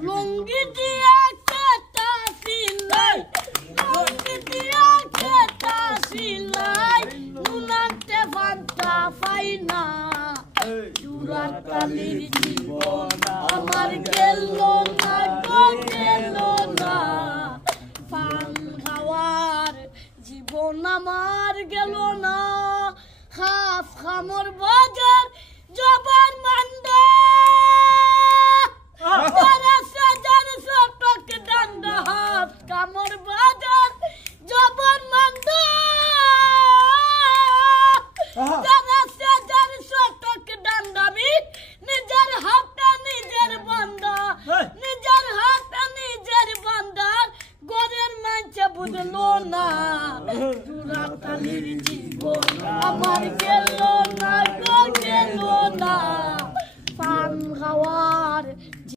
লুঙ্গি দিয়া কেটা সিলাই লুঙ্গি দিয়া কেটা সিলাই নুনান্তে ফান্তা ফাইনা চুরাতালির জীবন আমার গেল না গো গেল না পান খাওয়ার জীবন আমার গেল না হাফ খামর বাজার জবার মান